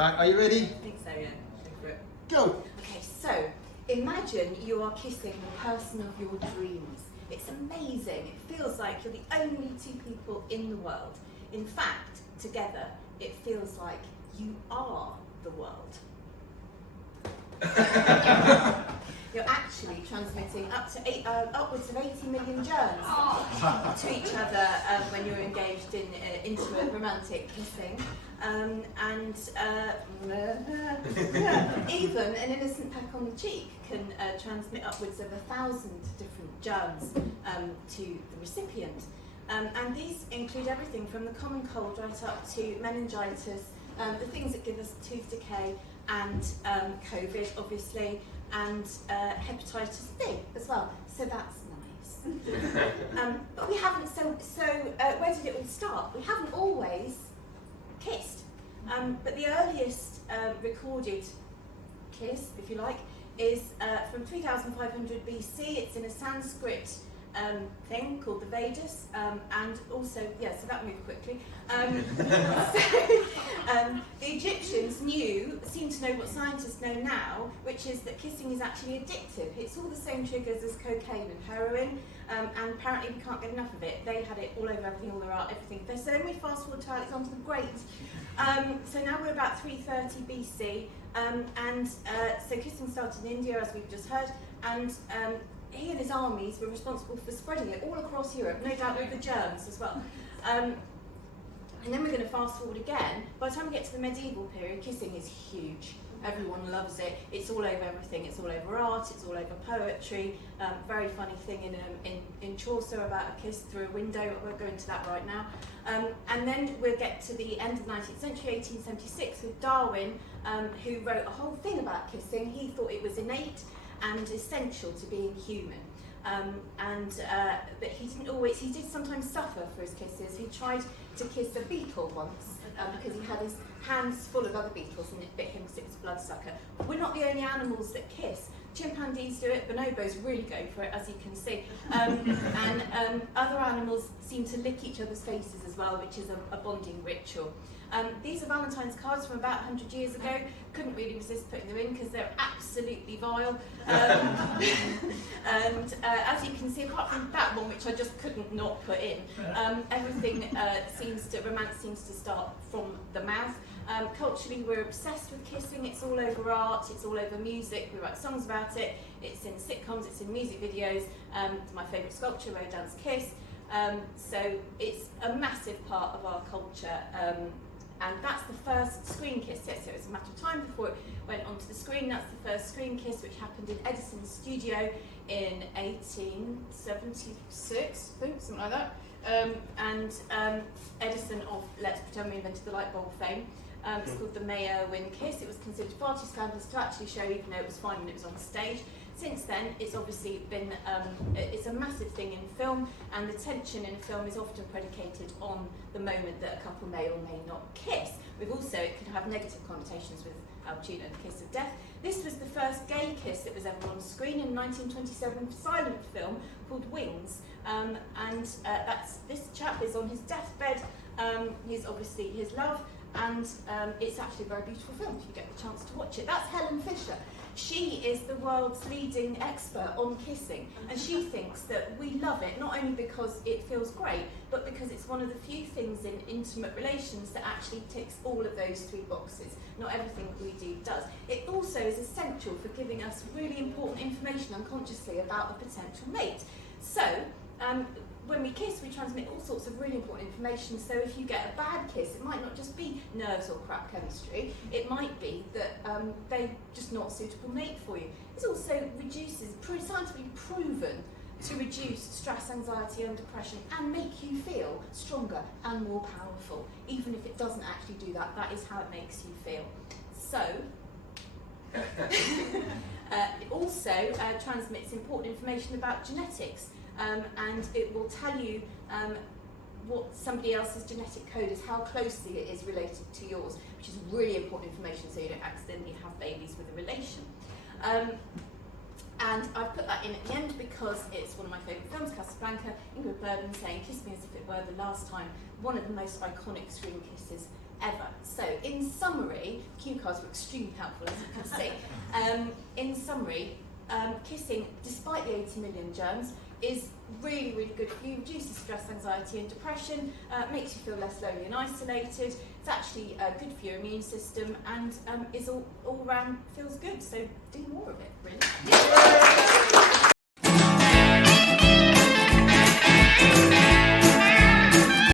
Right, are you ready? I think so, yeah. Go for it. Go! Okay, so imagine you are kissing the person of your dreams. It's amazing. It feels like you're the only two people in the world. In fact, together, it feels like you are the world. You're actually transmitting upwards of 80 million germs to each other when you're engaged in intimate romantic kissing. Even an innocent peck on the cheek can transmit upwards of 1,000 different germs to the recipient. And these include everything from the common cold right up to meningitis, the things that give us tooth decay, and COVID, obviously, and hepatitis B as well. So that's nice. But we haven't. So where did it all start? We haven't always kissed. But the earliest recorded kiss, if you like, is from 3,500 BC. It's in a Sanskrit thing called the Vedas, and also, yeah, so that moved quickly. The Egyptians seem to know what scientists know now, which is that kissing is actually addictive. It's all the same triggers as cocaine and heroin, and apparently we can't get enough of it. They had it all over everything, all their art, everything. So then we fast forward to Alexander the Great. So now we're about 330 BC, so kissing started in India, as we've just heard, and he and his armies were responsible for spreading it all across Europe, no doubt with the germs as well. And then we're going to fast forward again. By the time we get to the medieval period, kissing is huge. Everyone loves it. It's all over everything. It's all over art. It's all over poetry. Very funny thing in Chaucer about a kiss through a window. I won't go into that right now. And then we'll get to the end of the 19th century, 1876, with Darwin, who wrote a whole thing about kissing. He thought it was innate and essential to being human. But he did sometimes suffer for his kisses. He tried to kiss a beetle once because he had his hands full of other beetles and it bit him because it was a bloodsucker. But we're not the only animals that kiss. Chimpanzees do it, bonobos really go for it, as you can see. Other animals seem to lick each other's faces as well, which is a bonding ritual. These are Valentine's cards from about 100 years ago. Couldn't really resist putting them in because they're absolutely vile. As you can see, apart from that one, which I just couldn't not put in, everything romance seems to start from the mouth. Culturally, we're obsessed with kissing. It's all over art, it's all over music. We write songs about it. It's in sitcoms, it's in music videos. My favourite sculpture, Rodin's Kiss. So it's a massive part of our culture. And that's the first screen kiss. Yes, so it was a matter of time before it went onto the screen. That's the first screen kiss, which happened in Edison's studio in 1876, I think, something like that. Edison of Let's Pretend We Invented the Light Bulb fame. It's called the May-Irwin kiss. It was considered far too scandalous to actually show, even though it was fine when it was on stage. Since then, it's obviously been, it's a massive thing in film, and the tension in a film is often predicated on the moment that a couple may or may not kiss. It could have negative connotations with Alcina and the Kiss of Death. This was the first gay kiss that was ever on screen in a 1927 silent film called Wings. This chap is on his deathbed. He's obviously his love, and it's actually a very beautiful film if you get the chance to watch it. That's Helen Fisher. She is the world's leading expert on kissing, and she thinks that we love it not only because it feels great, but because it's one of the few things in intimate relations that actually ticks all of those three boxes. Not everything we do does. It also is essential for giving us really important information unconsciously about the potential mate. So, when we kiss, we transmit all sorts of really important information. So if you get a bad kiss, it might not just be nerves or crap chemistry. It might be that they're just not a suitable mate for you. It also scientifically proven to reduce stress, anxiety and depression and make you feel stronger and more powerful. Even if it doesn't actually do that, that is how it makes you feel. So, it also transmits important information about genetics. And it will tell you what somebody else's genetic code is, how closely it is related to yours, which is really important information so you don't accidentally have babies with a relation. And I've put that in at the end because it's one of my favourite films, Casablanca, Ingrid Bergman saying, "Kiss me as if it were the last time," one of the most iconic screen kisses ever. So in summary, cue cards were extremely helpful, as you can see. In summary, kissing, despite the 80 million germs, is really, really good for you. Reduces stress, anxiety and depression, makes you feel less lonely and isolated. It's actually good for your immune system, and is all round feels good. So do more of it, really.